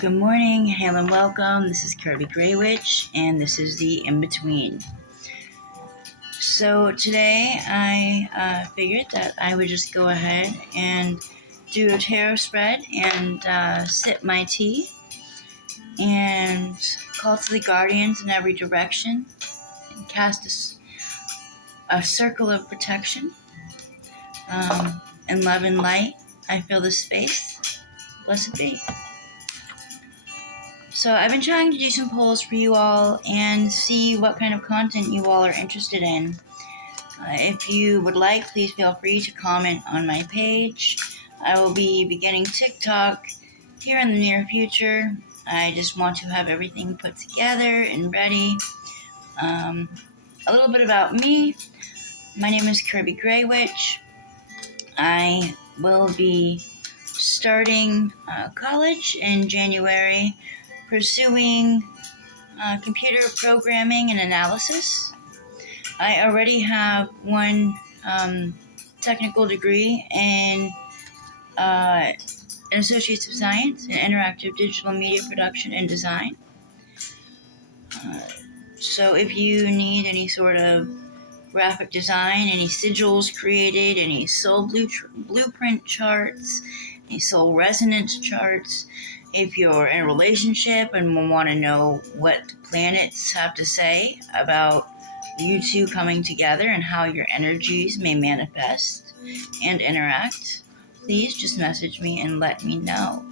Good morning, hail and welcome. This is Kirby Grey Witch, and this is the In Between. So today I figured that I would just go ahead and do a tarot spread and sip my tea and call to the guardians in every direction and cast a circle of protection in love and light. I fill this space. Blessed be. So I've been trying to do some polls for you all and see what kind of content you all are interested in. If you would like, please feel free to comment on my page. I will be beginning TikTok here in the near future. I just want to have everything put together and ready. A little bit about me. My name is Kirby Grey Witch. I will be starting college in January, pursuing computer programming and analysis. I already have one technical degree in an Associates of Science in Interactive Digital Media Production and Design. So if you need any sort of graphic design, any sigils created, any soul blueprint charts, any soul resonance charts, if you're in a relationship and want to know what planets have to say about you two coming together and how your energies may manifest and interact, please just message me and let me know.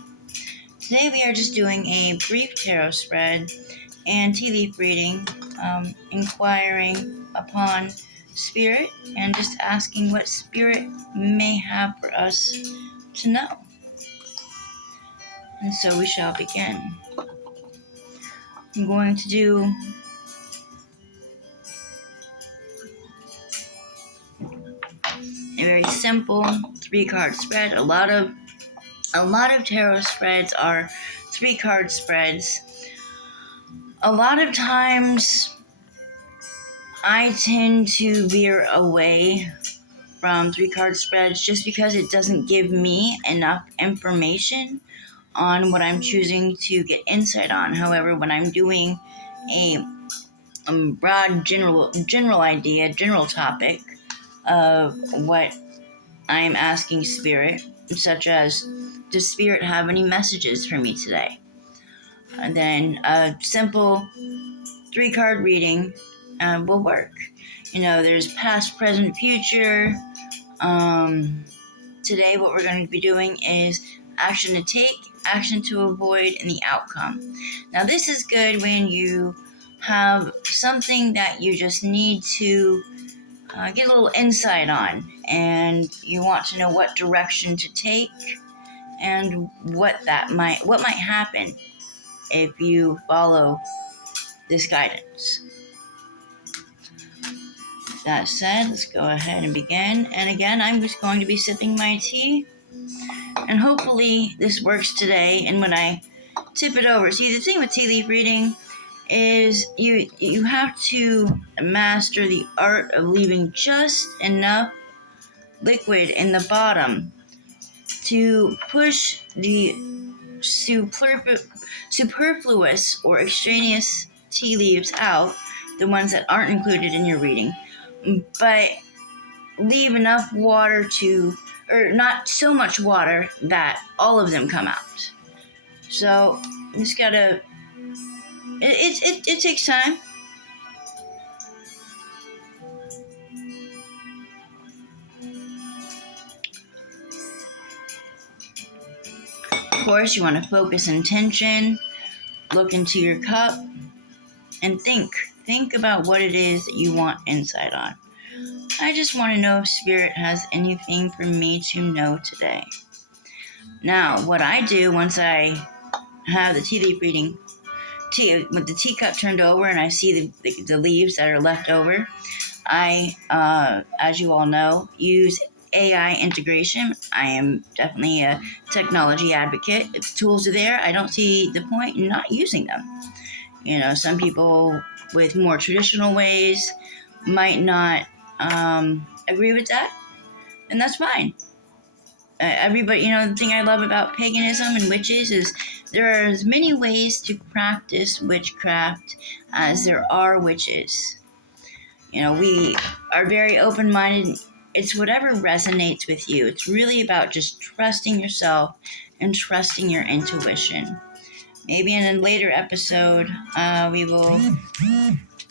Today we are just doing a brief tarot spread and tea leaf reading, inquiring upon spirit and just asking what spirit may have for us to know. And so we shall begin. I'm going to do a very simple 3-card spread. A lot of tarot spreads are 3-card spreads. A lot of times I tend to veer away from 3-card spreads just because it doesn't give me enough information on what I'm choosing to get insight on. However, when I'm doing a broad general idea, general topic of what I'm asking spirit, such as, does spirit have any messages for me today? And then a simple 3-card reading will work. There's past, present, future. Today what we're going to be doing is action to take, action to avoid, and the outcome. Now this is good when you have something that you just need to get a little insight on, and you want to know what direction to take and what might happen if you follow this guidance. That said, let's go ahead and begin. And again, I'm just going to be sipping my tea, and hopefully this works today. And when I tip it over, see, the thing with tea leaf reading is you have to master the art of leaving just enough liquid in the bottom to push the superfluous or extraneous tea leaves out, the ones that aren't included in your reading, but leave enough water or not so much water that all of them come out. So you just gotta, it takes time. Of course, you want to focus intention, look into your cup, and think about what it is that you want insight on. I just want to know if spirit has anything for me to know today. Now, what I do once I have the tea leaf reading, with the teacup turned over and I see the leaves that are left over, I, as you all know, use AI integration. I am definitely a technology advocate. If the tools are there, I don't see the point in not using them. Some people with more traditional ways might not agree with that, and that's fine. everybody, the thing I love about paganism and witches is there are as many ways to practice witchcraft as there are witches. We are very open-minded. It's whatever resonates with you. It's really about just trusting yourself and trusting your intuition. Maybe in a later episode, we will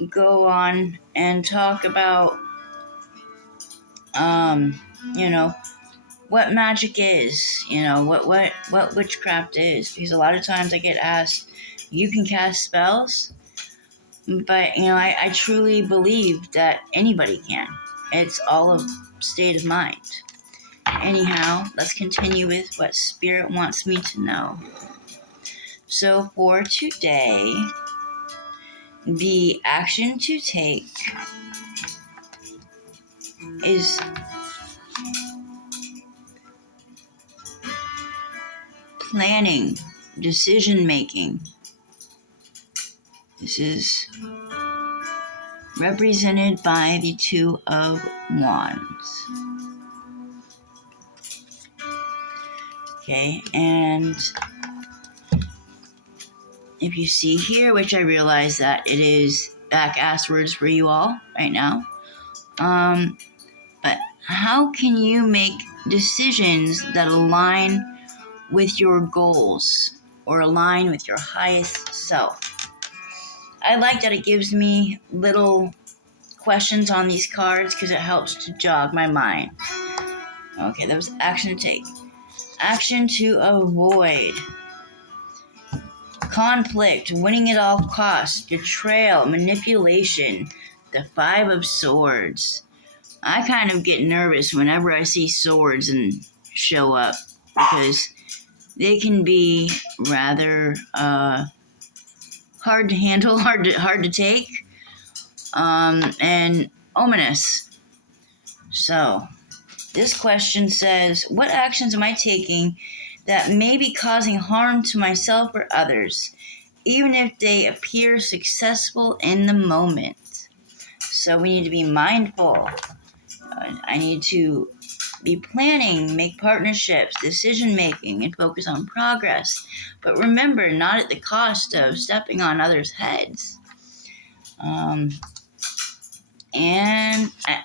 go on and talk about, what magic is, what witchcraft is. Because a lot of times I get asked, you can cast spells? But, I truly believe that anybody can. It's all a state of mind. Anyhow, let's continue with what Spirit wants me to know. So for today, the action to take is planning, decision making. This is represented by the Two of Wands. Okay, and if you see here, which I realize that it is back-ass words for you all right now, but how can you make decisions that align with your goals or align with your highest self? I like that it gives me little questions on these cards because it helps to jog my mind. Okay, that was action to take. Action to avoid. Conflict, winning at all costs, betrayal, manipulation, the Five of Swords. I kind of get nervous whenever I see swords and show up because they can be rather hard to handle, hard to take, and ominous. So, this question says, what actions am I taking that may be causing harm to myself or others, even if they appear successful in the moment? So we need to be mindful. I need to be planning, make partnerships, decision-making, and focus on progress. But remember, not at the cost of stepping on others' heads. And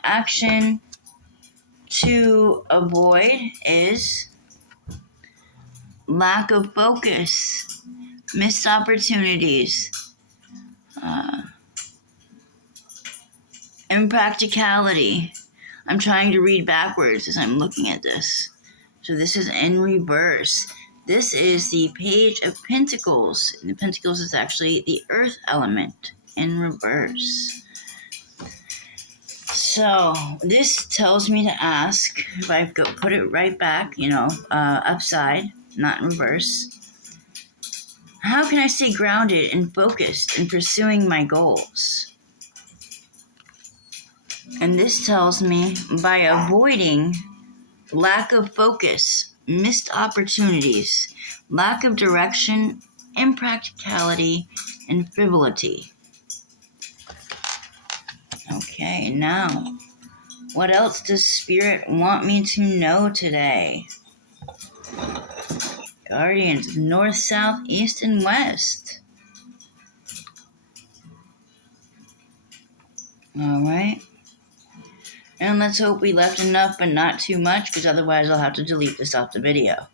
action to avoid is lack of focus, missed opportunities, impracticality. I'm trying to read backwards as I'm looking at this. So this is in reverse. This is the Page of Pentacles. And the Pentacles is actually the Earth element in reverse. So this tells me to ask, if I put it right back, upside, not in reverse, how can I stay grounded and focused in pursuing my goals? And this tells me by avoiding lack of focus, missed opportunities, lack of direction, impracticality, and frivolity. Okay, now, what else does Spirit want me to know today? Guardians of North, South, East, and West. Alright. And let's hope we left enough, but not too much, because otherwise I'll have to delete this off the video.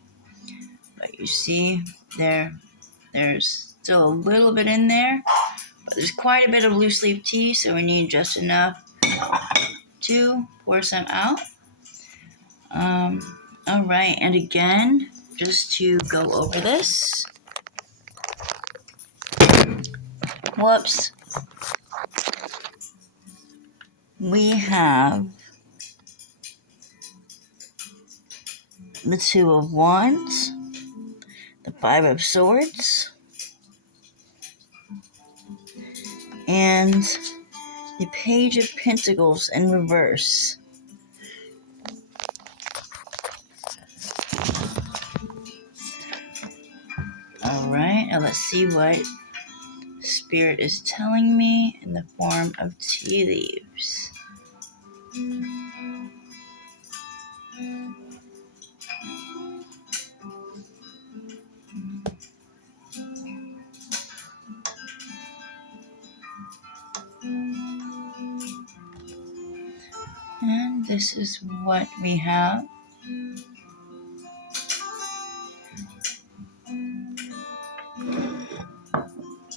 But you see, there's still a little bit in there, but there's quite a bit of loose leaf tea, so we need just enough to pour some out. Alright, and again, just to go over this. Whoops. We have the Two of Wands, the Five of Swords, and the Page of Pentacles in reverse. Alright, now let's see what Spirit is telling me in the form of tea leaves. And this is what we have.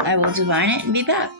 I will divine it and be back.